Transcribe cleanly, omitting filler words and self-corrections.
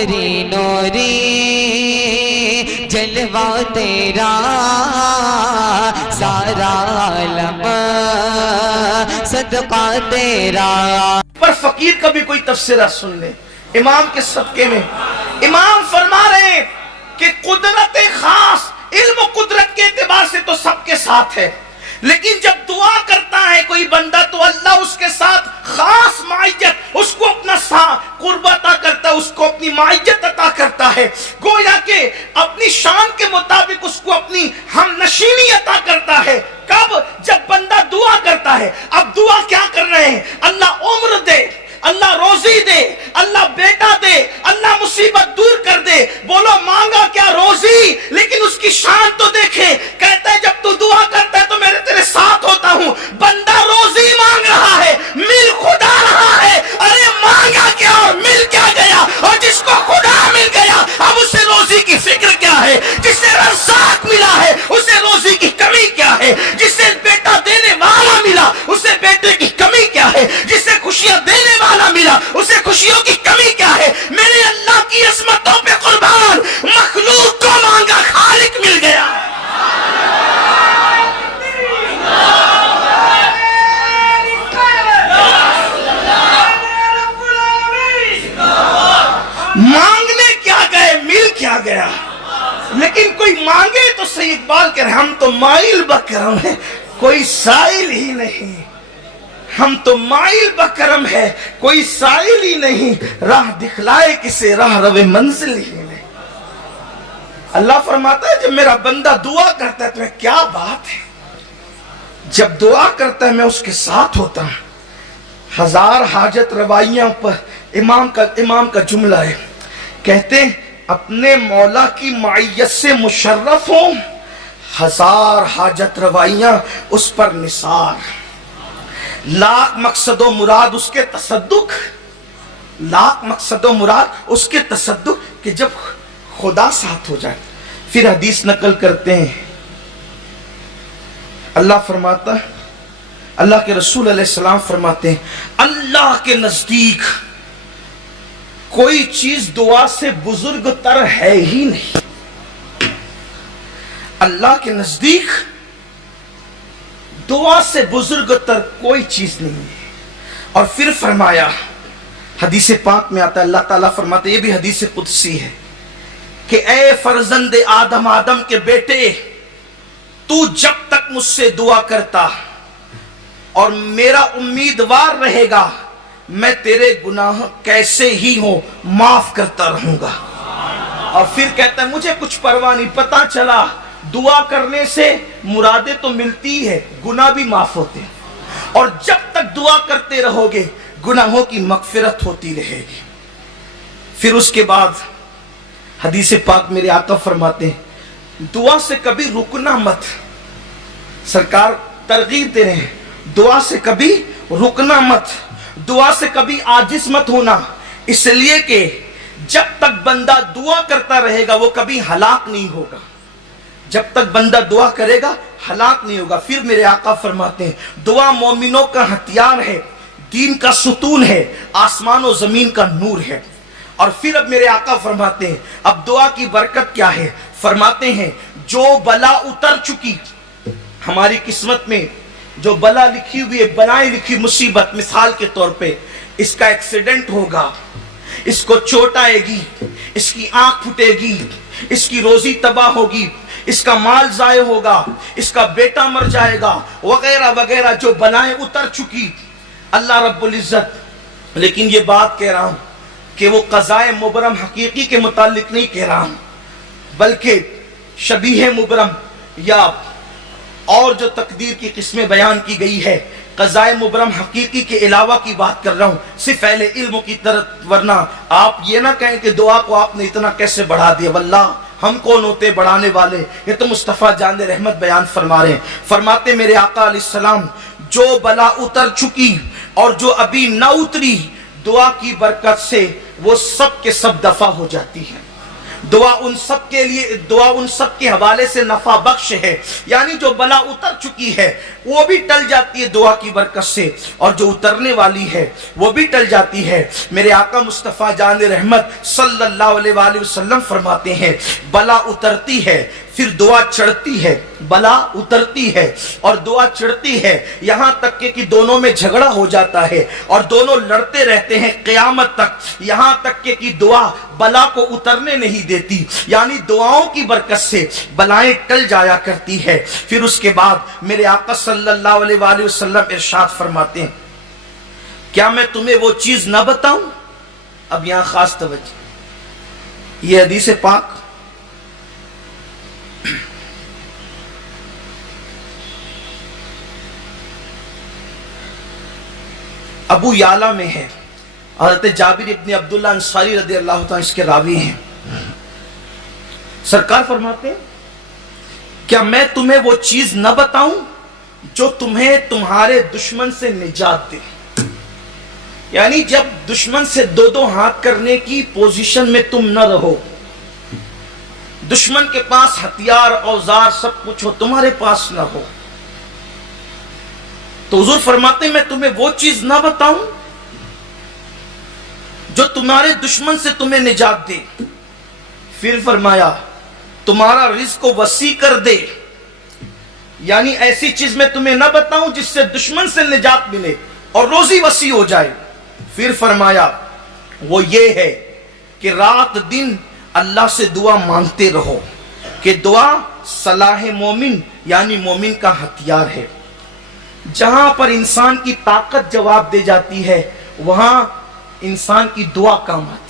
نوری نوری جلوہ تیرا سارا عالم صدقہ تیرا۔ پر فقیر کا بھی کوئی تفسیرہ سن لے امام کے صدقے میں۔ امام فرما رہے ہیں کہ قدرت خاص علم و قدرت کے اعتبار سے تو سب کے ساتھ ہے، لیکن جب دعا کرتا ہے کوئی بندہ تو اللہ اس کے ساتھ خاص معیت، اس کو اپنا قرب عطا کرتا ہے، اس کو اپنی معیت عطا کرتا ہے، گویا کہ اپنی شان کے مطابق اس کو اپنی ہم نشینی عطا کرتا ہے۔ کب؟ جب بندہ دعا کرتا ہے۔ اب دعا کیا کر رہے ہیں؟ اللہ عمر دے، اللہ روزی دے، اللہ بیٹا دے، اللہ مصیبت دور کر دے۔ بولو مانگا کیا؟ روزی۔ لیکن اس کی شان تو دیکھیں، کہتا ہے جب تو دعا کرتا ہے تو میں تیرے ساتھ ہوتا ہوں۔ بندہ روزی مانگ رہا ہے، مل خدا رہا ہے۔ ارے مانگا کیا اور مل کیا گیا؟ اور جس کو خدا مل گیا اب اسے روزی کی فکر کیا ہے؟ جسے رزاق ملا ہے اسے روزی کی کمی کیا ہے؟ جسے بیٹا دینے والا ملا اسے بیٹے کی کمی کیا ہے؟ جسے خوشیاں دینے والا ملا اسے خوشیوں کی کمی کیا ہے؟ میرے اللہ کی عظمتوں پہ قربان، مخلوق کو مانگا خالق مل گیا۔ مانگنے کیا گئے، مل کیا گیا۔ لیکن کوئی مانگے تو صحیح اقبال کہہ رہے ہم تو مائل بکرم ہیں، کوئی سائل ہی نہیں۔ ہم تو مائل بکرم ہے، کوئی سائل ہی نہیں، راہ دکھلائے کسے راہ روے منزل ہی نہیں۔ اللہ فرماتا ہے جب میرا بندہ دعا کرتا ہے تو کیا بات ہے، جب دعا کرتا ہے میں اس کے ساتھ ہوتا ہوں۔ ہزار حاجت روائیاں پر امام کا جملہ ہے، کہتے ہیں اپنے مولا کی معیت سے مشرف ہوں، ہزار حاجت روائیاں اس پر نثار، لاکھ مقصد و مراد اس کے تصدق، لاکھ مقصد و مراد اس کے تصدق، کہ جب خدا ساتھ ہو جائے۔ پھر حدیث نقل کرتے ہیں، اللہ فرماتا، اللہ کے رسول علیہ السلام فرماتے ہیں اللہ کے نزدیک کوئی چیز دعا سے بزرگ تر ہے ہی نہیں۔ اللہ کے نزدیک دعا سے بزرگ تر کوئی چیز نہیں ہے۔ اور پھر فرمایا، حدیث پاک میں آتا ہے، اللہ تعالیٰ فرماتے، یہ بھی حدیث قدسی ہے، کہ اے فرزند آدم، آدم کے بیٹے، تو جب تک مجھ سے دعا کرتا اور میرا امیدوار رہے گا میں تیرے گناہ کیسے ہی ہوں معاف کرتا رہوں گا۔ اور پھر کہتا ہے مجھے کچھ پرواہ نہیں، پتا چلا دعا کرنے سے مرادیں تو ملتی ہے، گناہ بھی معاف ہوتے ہیں، اور جب تک دعا کرتے رہو گے گناہوں کی مغفرت ہوتی رہے گی۔ پھر اس کے بعد حدیث پاک میرے آقا فرماتے ہیں دعا سے کبھی رکنا مت، سرکار ترغیب دے رہے ہیں دعا سے کبھی رکنا مت، دعا سے کبھی عاجز مت ہونا، اس لیے کہ جب تک بندہ دعا کرتا رہے گا وہ کبھی ہلاک نہیں ہوگا، جب تک بندہ دعا کرے گا ہلاک نہیں ہوگا۔ پھر میرے آقا فرماتے ہیں دعا مومنوں کا ہتھیار ہے، دین کا ستون ہے، آسمان و زمین کا نور ہے۔ اور پھر اب میرے آقا فرماتے ہیں اب دعا کی برکت کیا ہے، فرماتے ہیں جو بلا اتر چکی، ہماری قسمت میں جو بلا لکھی ہوئی ہے، بلائیں لکھی مصیبت، مثال کے طور پہ اس کا ایکسیڈنٹ ہوگا، اس کو چوٹ آئے گی، اس کی آنکھ پھٹے گی، اس کی روزی تباہ ہوگی، اس کا مال ضائع ہوگا، اس کا بیٹا مر جائے گا، وغیرہ وغیرہ جو بلائیں اتر چکی، اللہ رب العزت، لیکن یہ بات کہہ رہا ہوں کہ وہ قضائے مبرم حقیقی کے متعلق نہیں کہہ رہا ہوں، بلکہ شبیہ مبرم یا اور جو تقدیر کی قسمیں بیان کی گئی ہے، قضائے مبرم حقیقی کے علاوہ کی بات کر رہا ہوں، صرف اہل علم کی طرف، ورنہ آپ یہ نہ کہیں کہ دعا کو آپ نے اتنا کیسے بڑھا دیا، واللہ ہم کون ہوتے بڑھانے والے، یہ تو مصطفیٰ جان رحمت بیان فرما رہے ہیں۔ فرماتے میرے آقا علیہ السلام جو بلا اتر چکی اور جو ابھی نہ اتری، دعا کی برکت سے وہ سب کے سب دفع ہو جاتی ہے، دعا ان سب کے لیے، دعا ان سب کے حوالے سے نفع بخش ہے، یعنی جو بلا اتر چکی ہے وہ بھی ٹل جاتی ہے دعا کی برکت سے، اور جو اترنے والی ہے وہ بھی ٹل جاتی ہے۔ میرے آقا مصطفیٰ جان رحمت صلی اللہ علیہ وآلہ وسلم فرماتے ہیں بلا اترتی ہے پھر دعا چڑھتی ہے، بلا اترتی ہے اور دعا چڑھتی ہے، یہاں تک کہ دونوں میں جھگڑا ہو جاتا ہے اور دونوں لڑتے رہتے ہیں قیامت تک، یہاں تک کہ دعا بلا کو اترنے نہیں دیتی، یعنی دعاؤں کی برکت سے بلائیں ٹل جایا کرتی ہے۔ پھر اس کے بعد میرے آقا صلی اللہ علیہ وآلہ وسلم ارشاد فرماتے ہیں کیا میں تمہیں وہ چیز نہ بتاؤں؟ اب یہاں خاص توجہ، یہ حدیث پاک ابو یعلا میں ہے، حضرت جابر ابن عبداللہ انصاری رضی اللہ تعالیٰ اس کے راوی ہیں۔ سرکار فرماتے ہیں کیا میں تمہیں وہ چیز نہ بتاؤں جو تمہیں تمہارے دشمن سے نجات دے؟ یعنی جب دشمن سے دو دو ہاتھ کرنے کی پوزیشن میں تم نہ رہو، دشمن کے پاس ہتھیار اوزار سب کچھ ہو، تمہارے پاس نہ ہو، تو حضور فرماتے ہیں میں تمہیں وہ چیز نہ بتاؤں جو تمہارے دشمن سے تمہیں نجات دے؟ پھر فرمایا تمہارا رزق کو وسیع کر دے، یعنی ایسی چیز میں تمہیں نہ بتاؤں جس سے دشمن سے نجات ملے اور روزی وسیع ہو جائے۔ پھر فرمایا وہ یہ ہے کہ رات دن اللہ سے دعا مانگتے رہو، کہ دعا صلاح مومن یعنی مومن کا ہتھیار ہے۔ جہاں پر انسان کی طاقت جواب دے جاتی ہے وہاں انسان کی دعا کام آتی ہے۔